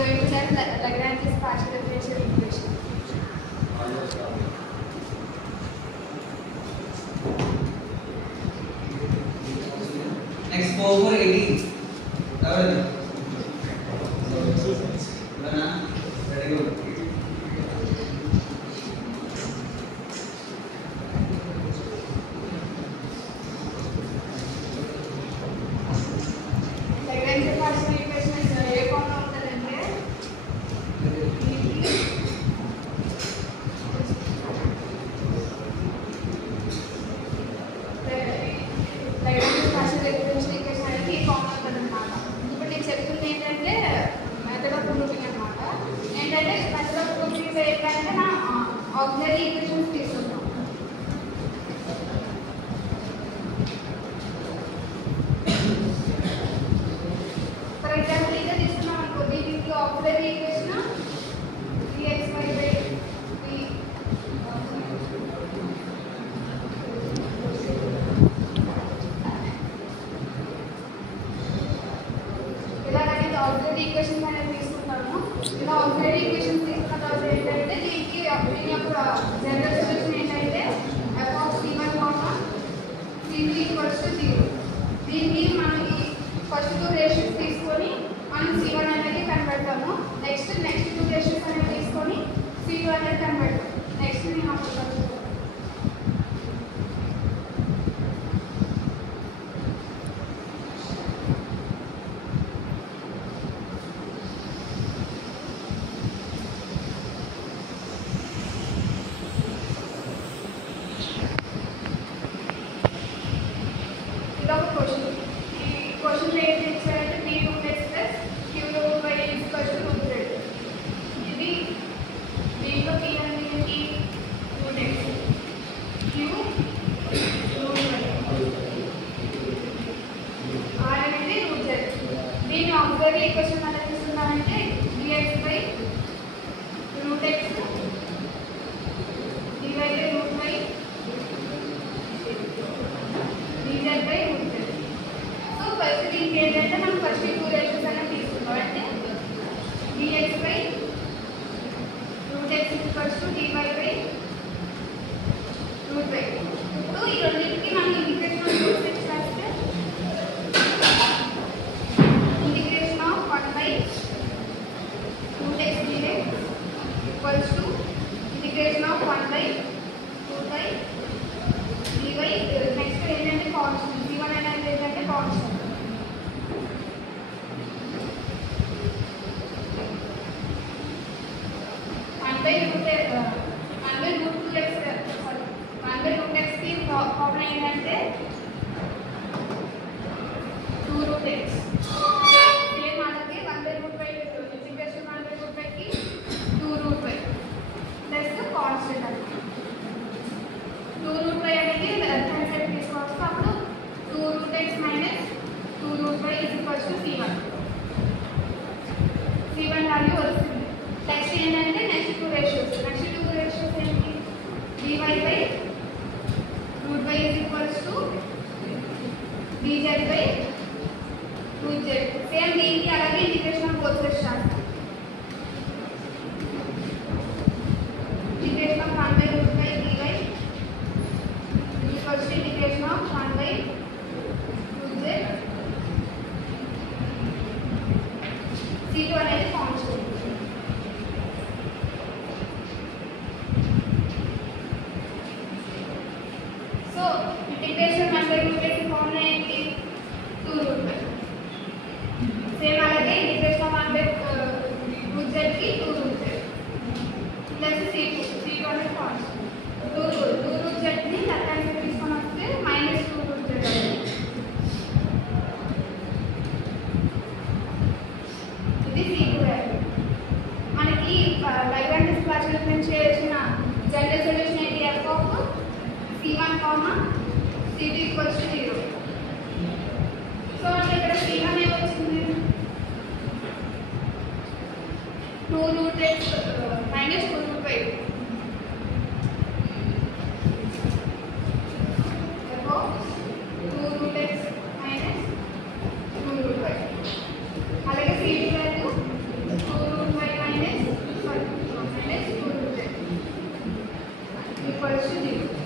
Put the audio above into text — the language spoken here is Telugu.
going to learn Lagrange's partial differential equation. Next 4 for 18. Ready? Go. Lagrange's partial equation is a common Lagrange's partial differential equation అనేది ఈ ఫార్మ్ ఉంటుందన్నమాట. ఇప్పుడు నేను చెప్తుంది ఏంటంటే మెథడ్ ఆఫ్ ప్రూవింగ్ అన్నమాట. ఏంటంటే మెథడ్ ఆఫ్ ప్రూవింగ్ ఏంటంటే నా ఆక్సిలరీ ఈక్వేషన్స్ తీసుకుంటాం. ఫర్ ఎగ్జాంపుల్ ఇదే తీసుకున్నాం అనుకో, దీనికి auxiliary equation dxy by v auxiliary equations అనేది తీసుకుంటాము. ఇలా ఆక్సిలరీ ఈక్వేషన్స్ తీసుకున్న తర్వాత ఏంటంటే దీని యొక్క జనరల్ సొల్యూషన్ ఏంటంటే f(c1, c2 = 0). దీన్ని మనం ఈ ఫస్ట్ 2 రేషియోస్ తీసుకొని మనం c1 అనేది కనబెడతాము. నెక్స్ట్ 2 రేషియోస్ అనేది తీసుకొని c2 అనేది కనబెడతాం. నెక్స్ట్ నేను అప్పుడు క్వశ్చన్ ఏంటి ఇచ్చారంటే b2x + q2y = 2z. ఇది దీంట్లో p అనేది ఏంటి 2x, q √y, r అనేది √z. దీన్ని ఆక్సిలరీ ఈక్వేషన్ అనేది తీసుకున్నామంటే dx by √x dy by √y dz by √z. So first దీనికి ఏంటంటే మనం ఫస్ట్ 2 రేషియోస్ అనేది తీసుకుంటాం. అంటే dx by √x = dy by √y. ఇప్పుడు ఈ రెండింటికి మనం ఇంటిగ్రేషన్ ఆఫ్ రూట్స్ చేస్తే integration of 1/√x dx = integration of 1/2y dy. Next ఏంటంటే కాన్స్టెంట్ c1 అనేది ఏంటంటే కాన్స్టెంట్. కి కామన్ ఏంటంటే 2√x. సేమ్ అలాగే 1/√y ఇంటిగ్రేషన్ 1/√y కి 2√y ప్లస్ కాన్స్టెంట్ అన్నమాట. 2√y అనేది లెఫ్ట్ హ్యాండ్ సైడ్ తీసుకోవచ్చు. అప్పుడు 2√x - 2√y = c1. c1 value వస్తుంది. నెక్స్ట్ ఏంటంటే నెక్స్ట్ 2 రేషియోస్ ఏంటి dy by √y = dz by √z. Same దీనికి అలాగే ఇంటిగ్రేషన్ ఆఫ్ బోత్ సైడ్స్ చేస్తాం. Integration of 1/√y dy = integration of 1/√z. c2 అనేది కాన్స్టెంట్. సో ఇంటిగ్రేషన్ 1/√y కి ఫార్ములా ఏంటి 2√y. సేమ్ అలాగే ఇంటిగ్రేషన్ ఆఫ్ 1/√z కి 2√z ప్లస్ c2 అనేది కాన్స్టెంట్. 2√z ని లెఫ్ట్ హ్యాండ్ సైడ్ తీసుకొని వస్తే -2√z. ఇది c2 వాల్యూ. మనకి లైగ్రాంజ్ పార్షియల్ నుంచి చేసిన జనరల్ సొల్యూషన్ ఏంటి f(c1, c2 = 0). సో అంటే ఇక్కడ c1 ఏమొచ్చింది 2√x - 2√y. అలాగే c2 value 2√x equals to 0.